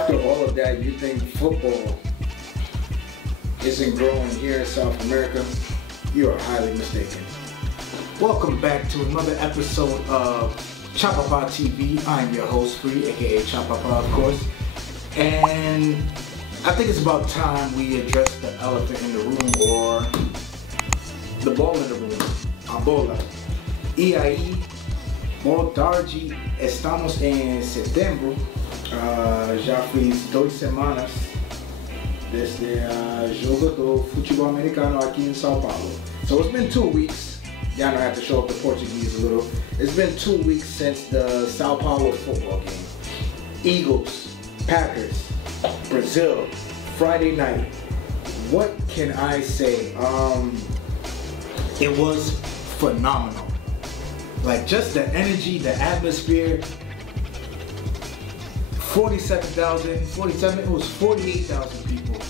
After all of that, you think football isn't growing here in South America? You are highly mistaken. Welcome back to another episode of Chapapa TV. I'm your host, Free, aka Chapapa, of course. And I think it's about time we address the elephant in the room, or the ball in the room. A bola. E aí, boa tarde. Estamos em setembro. Já fiz 2 semanas desde jogo do futebol americano aqui in Sao Paulo. So it's been 2 weeks. Y'all know I have to show up the Portuguese a little. It's been 2 weeks since the Sao Paulo football game. Eagles, Packers, Brazil, Friday night. What can I say? It was phenomenal. Like, just the energy, the atmosphere. 48,000 people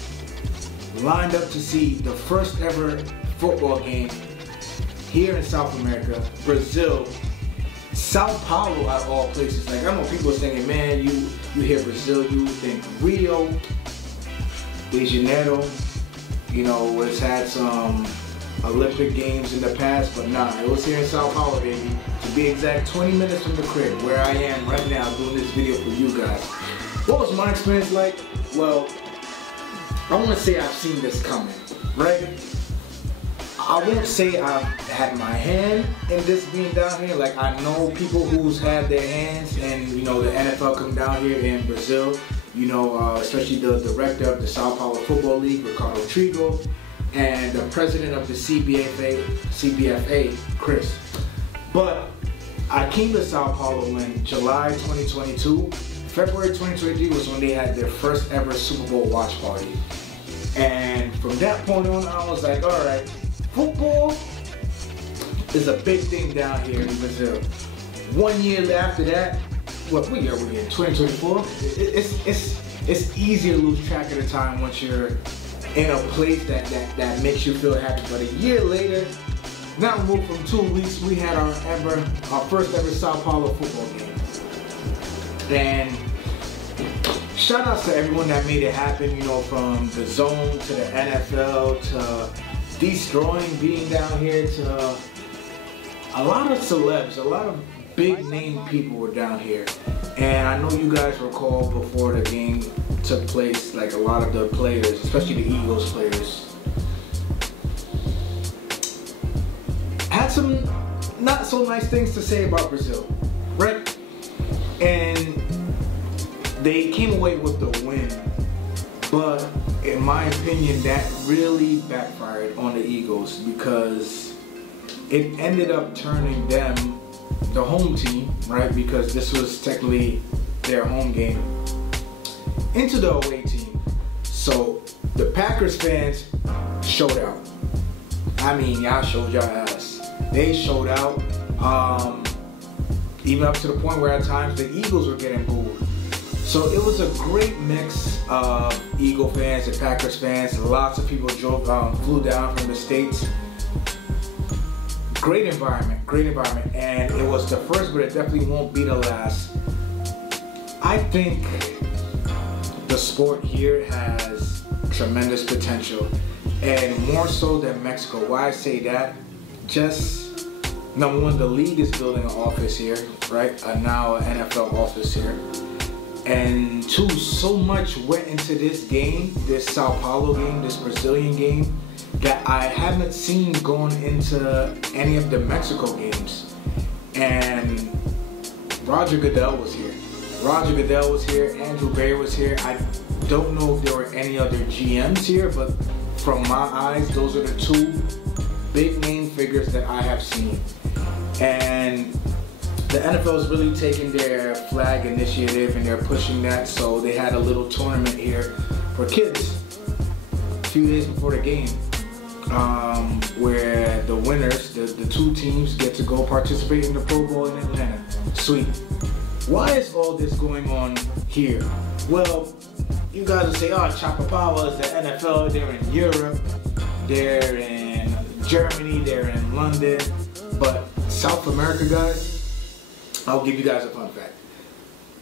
lined up to see the first ever football game here in South America. Brazil, Sao Paulo out of all places. Like, I know people are thinking, man, you hear Brazil, you think Rio de Janeiro, you know, it's had some Olympic games in the past, but nah, it was here in Sao Paulo, baby. To be exact, 20 minutes from the crib, where I am right now doing this video for you guys. What was my experience like? Well, I want to say I've seen this coming, right? I won't say I've had my hand in this being down here. Like, I know people who's had their hands, and you know, the NFL come down here in Brazil, you know, especially the director of the Sao Paulo Football League, Ricardo Trigo, and the president of the CBFA, Chris. But I came to Sao Paulo in July 2022. February 2023 was when they had their first ever Super Bowl watch party. And from that point on, I was like, all right, football is a big thing down here in Brazil. 1 year after that, what year are we in? 2024? It's easy to lose track of the time once you're in a place that makes you feel happy. But a year later, not removed from 2 weeks, we had our first ever Sao Paulo football game. And shout outs to everyone that made it happen, you know, from the zone to the NFL to destroying being down here to a lot of celebs, a lot of big name people were down here. And I know you guys recall before the game took place, like a lot of the players, especially the Eagles players, had some not so nice things to say about Brazil, right? And they came away with the win, but in my opinion, that really backfired on the Eagles, because it ended up turning them, the home team, right, because this was technically their home game, into the away team. So the Packers fans showed out. I mean, y'all showed your ass. They showed out, even up to the point where at times the Eagles were getting booed. So it was a great mix of Eagle fans and Packers fans. Lots of people flew down from the States. Great environment, and it was the first, but it definitely won't be the last. I think the sport here has tremendous potential, and more so than Mexico. Why I say that? Just number one, the league is building an office here, right? Now an NFL office here. And two, so much went into this game, this Sao Paulo game, this Brazilian game, that I haven't seen going into any of the Mexico games. And Roger Goodell was here. Andrew Berry was here. I don't know if there were any other GMs here, but from my eyes, those are the 2 big name figures that I have seen. And the NFL is really taking their flag initiative and they're pushing that, so they had a little tournament here for kids a few days before the game, where the winners, the 2 teams, get to go participate in the Pro Bowl in Atlanta. Sweet. Why is all this going on here? Well, you guys will say, oh, Chapapa is the NFL, they're in Europe, they're in Germany, they're in London, but South America, guys, I'll give you guys a fun fact.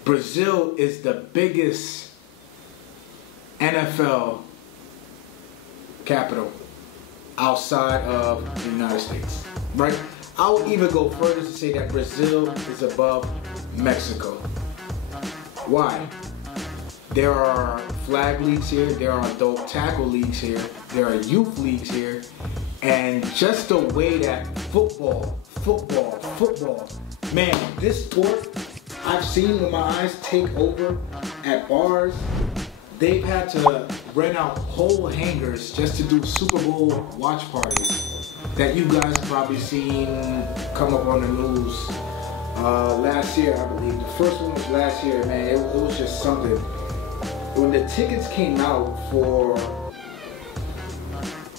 Brazil is the biggest NFL capital outside of the United States, right? I would even go further to say that Brazil is above Mexico. Why? There are flag leagues here, there are adult tackle leagues here, there are youth leagues here, and just the way that football, man, this sport I've seen with my eyes take over at bars. They've had to rent out whole hangars just to do Super Bowl watch parties that you guys probably seen come up on the news last year, I believe. The first one was last year, man. It was just something. When the tickets came out for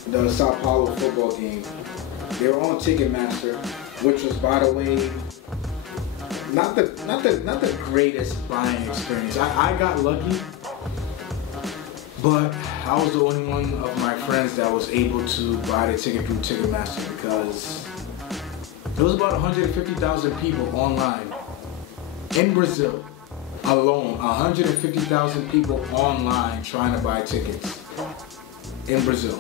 the Sao Paulo football game, they were on Ticketmaster, which was, by the way, not the greatest buying experience. I got lucky. But I was the only one of my friends that was able to buy the ticket through Ticketmaster because there was about 150,000 people online in Brazil alone. 150,000 people online trying to buy tickets in Brazil.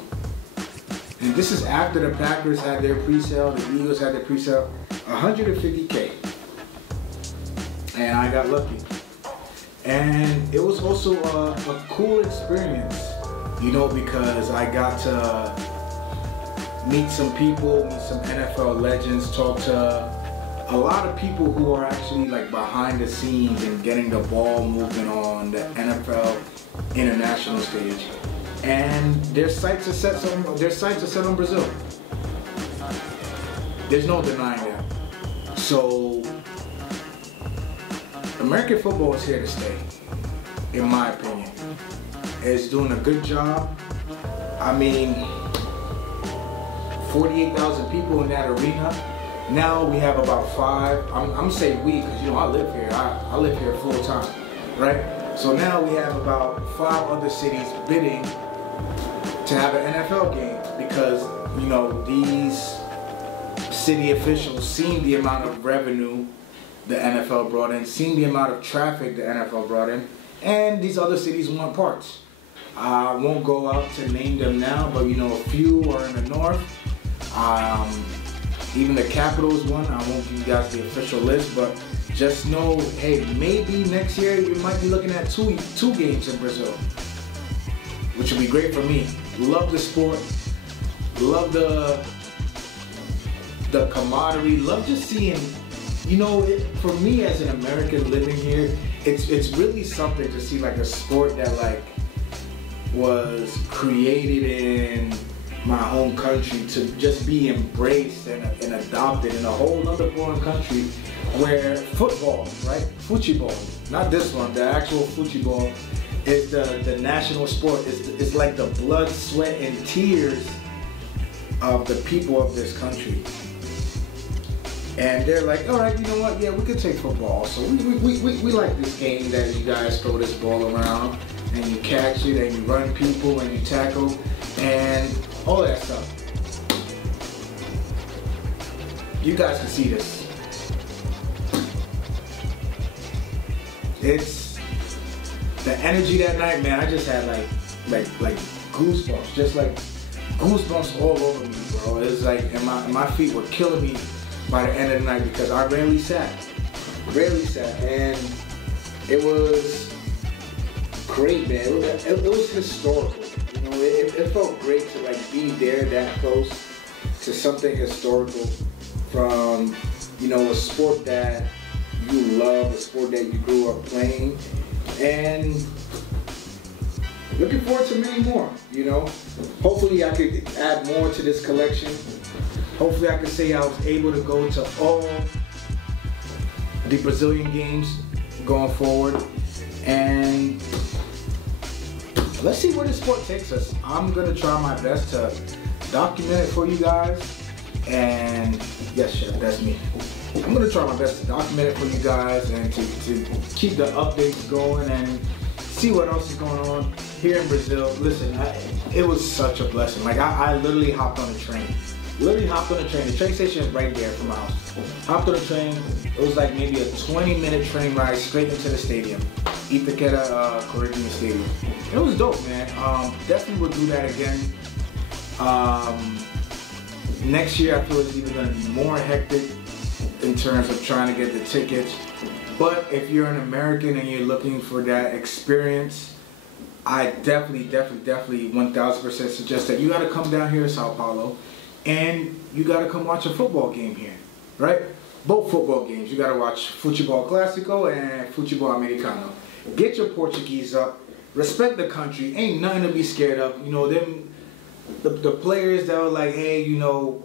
And this is after the Packers had their pre-sale, the Eagles had their pre-sale, 150K. And I got lucky. And it was also a cool experience, you know, because I got to meet some people, meet some NFL legends, talk to a lot of people who are actually like behind the scenes and getting the ball moving on the NFL international stage. And their sights are set on Brazil. There's no denying that. So American football is here to stay, in my opinion. It's doing a good job. I mean, 48,000 people in that arena. Now we have about 5. I'm saying we, because you know I live here. I live here full time, right? So now we have about 5 other cities bidding to have an NFL game because, you know, these city officials seen the amount of revenue the NFL brought in, seen the amount of traffic the NFL brought in, and these other cities want parts. I won't go out to name them now, but you know, a few are in the north. Even the Capitals one, I won't give you guys the official list, but just know, hey, maybe next year you might be looking at two games in Brazil, which would be great for me. Love the sport, love the camaraderie, love just seeing. You know, for me as an American living here, it's really something to see like a sport that like was created in my home country to just be embraced and adopted in a whole other foreign country where football, right? Futebol, not this one, the actual futebol is the national sport. It's like the blood, sweat, and tears of the people of this country. And they're like, all right, you know what? Yeah, we could take football. So we like this game that you guys throw this ball around and you catch it and you run people and you tackle and all that stuff. You guys can see this. It's the energy that night, man. I just had like goosebumps, just like goosebumps all over me, bro. It was like, and my feet were killing me by the end of the night because I rarely sat, and it was great, man. It was historical, you know. It felt great to like be there that close to something historical from, you know, a sport that you love, a sport that you grew up playing, and looking forward to many more, you know. Hopefully I could add more to this collection. Hopefully I could say I was able to go to all the Brazilian games going forward. And let's see where this sport takes us. I'm gonna try my best to document it for you guys. And yes, Chef, that's me. I'm gonna try my best to document it for you guys and to keep the updates going and see what else is going on here in Brazil. Listen, it was such a blessing. Like I literally hopped on a train. The train station is right there from my house. Hopped on the train. It was like maybe a 20-minute train ride straight into the stadium. Ithaquera Corinthians Stadium. It was dope, man. Definitely would do that again. Next year, I feel it's even going to be more hectic in terms of trying to get the tickets. But if you're an American and you're looking for that experience, I definitely 1000% suggest that you got to come down here to Sao Paulo and you got to come watch a football game here, right? Both football games. You got to watch Futebol Clásico and Futebol Americano. Get your Portuguese up. Respect the country. Ain't nothing to be scared of. You know, the players that were like, hey, you know,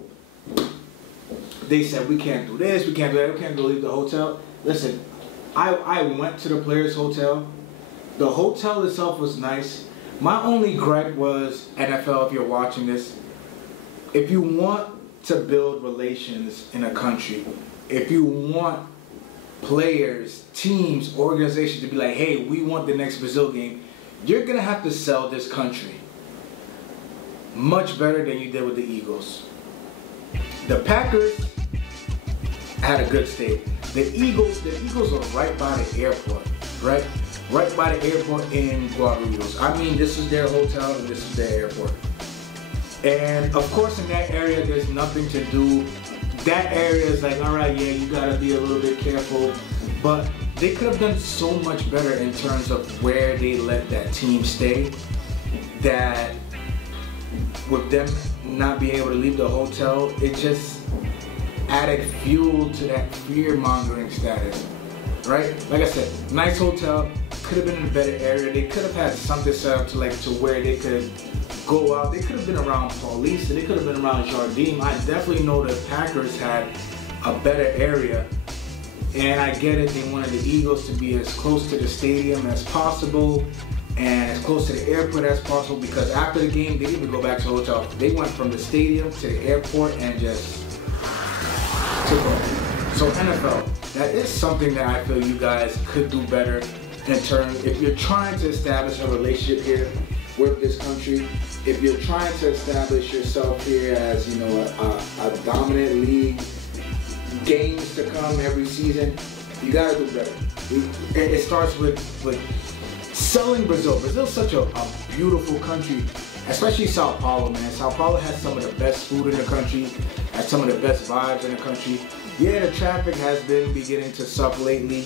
they said we can't do this, we can't do that, we can't go leave the hotel. Listen, I went to the players' hotel. The hotel itself was nice. My only gripe was, NFL, if you're watching this, if you want to build relations in a country, if you want players, teams, organizations to be like, hey, we want the next Brazil game, you're going to have to sell this country much better than you did with the Eagles. The Packers had a good stadium. The Eagles are right by the airport, right? Right by the airport in Guarulhos. I mean, this is their hotel and this is their airport. And of course, in that area, there's nothing to do. That area is like, all right, yeah, you gotta be a little bit careful. But they could have done so much better in terms of where they let that team stay. That with them not being able to leave the hotel, it just added fuel to that fear-mongering status, right? Like I said, nice hotel, could have been in a better area. They could have had something set up to where they could go out. They could have been around Paulista, they could have been around Jardim. I definitely know the Packers had a better area, and I get it, they wanted the Eagles to be as close to the stadium as possible and as close to the airport as possible, because after the game, they didn't even go back to the hotel. They went from the stadium to the airport and just took off. So NFL, that is something that I feel you guys could do better in terms, if you're trying to establish a relationship here with this country, if you're trying to establish yourself here as, you know, a dominant league, games to come every season, you gotta do better. It starts with selling Brazil. Brazil's such a beautiful country, especially Sao Paulo, man. Sao Paulo has some of the best food in the country, has some of the best vibes in the country. Yeah, the traffic has been beginning to suck lately,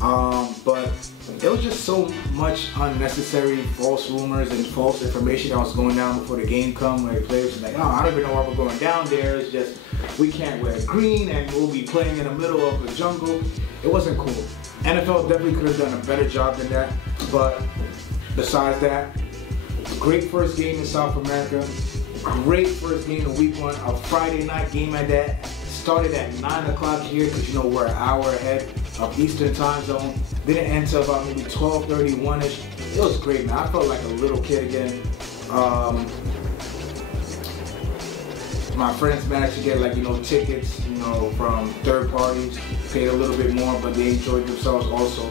but there was just so much unnecessary false rumors and false information that was going down before the game come, where the players were like, oh, I don't even know why we're going down there. It's just, we can't wear green and we'll be playing in the middle of the jungle. It wasn't cool. NFL definitely could have done a better job than that, but besides that, great first game in South America, great first game of week 1, a Friday night game at that, started at 9 o'clock here because, you know, we're an hour ahead of Eastern time zone, didn't end until about maybe 12:31ish. It was great, man. I felt like a little kid again. My friends managed to get, like, you know, tickets, you know, from third parties, paid a little bit more, but they enjoyed themselves also.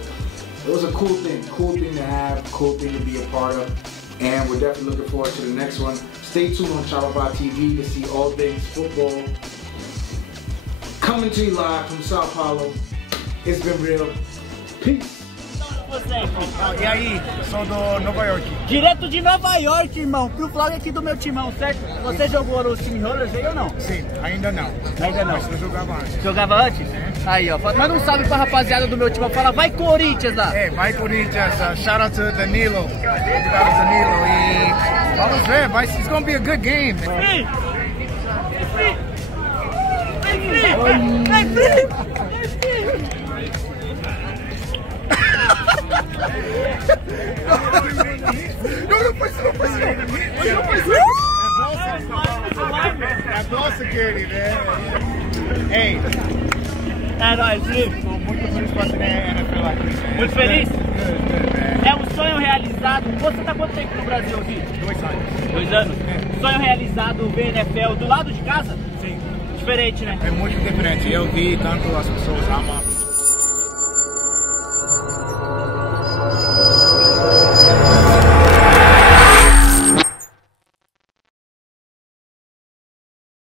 It was a cool thing to have, cool thing to be a part of, and we're definitely looking forward to the next one. Stay tuned on Chababa TV to see all things football. Coming to you live from Sao Paulo. It's been real. Peace. E aí, sou do Nova York. Direto de Nova York, irmão, pro vlog aqui do meu timão, certo? Você jogou no Team Rollers aí ou não? Sim, ainda não. Ainda não. Mas eu jogava antes. Jogava antes? Aí, ó. Manda um salve pra rapaziada do meu timão. Fala, vai Corinthians lá. É, vai Corinthians. Shout out to Danilo. Obrigado, Danilo. E vamos ver, it's gonna be a good game. Free! Free! Free! Free! Não foi isso. É boa security, né? Ei. É nóis, viu? Estou muito feliz com a NFL aqui. Muito feliz? Good. É um sonho realizado. Você tá quanto tempo no Brasil, Gui? 2 anos. 2 anos? Sonho realizado ver NFL do lado de casa? Sim. Diferente, né? É muito diferente. Eu vi tanto as pessoas amam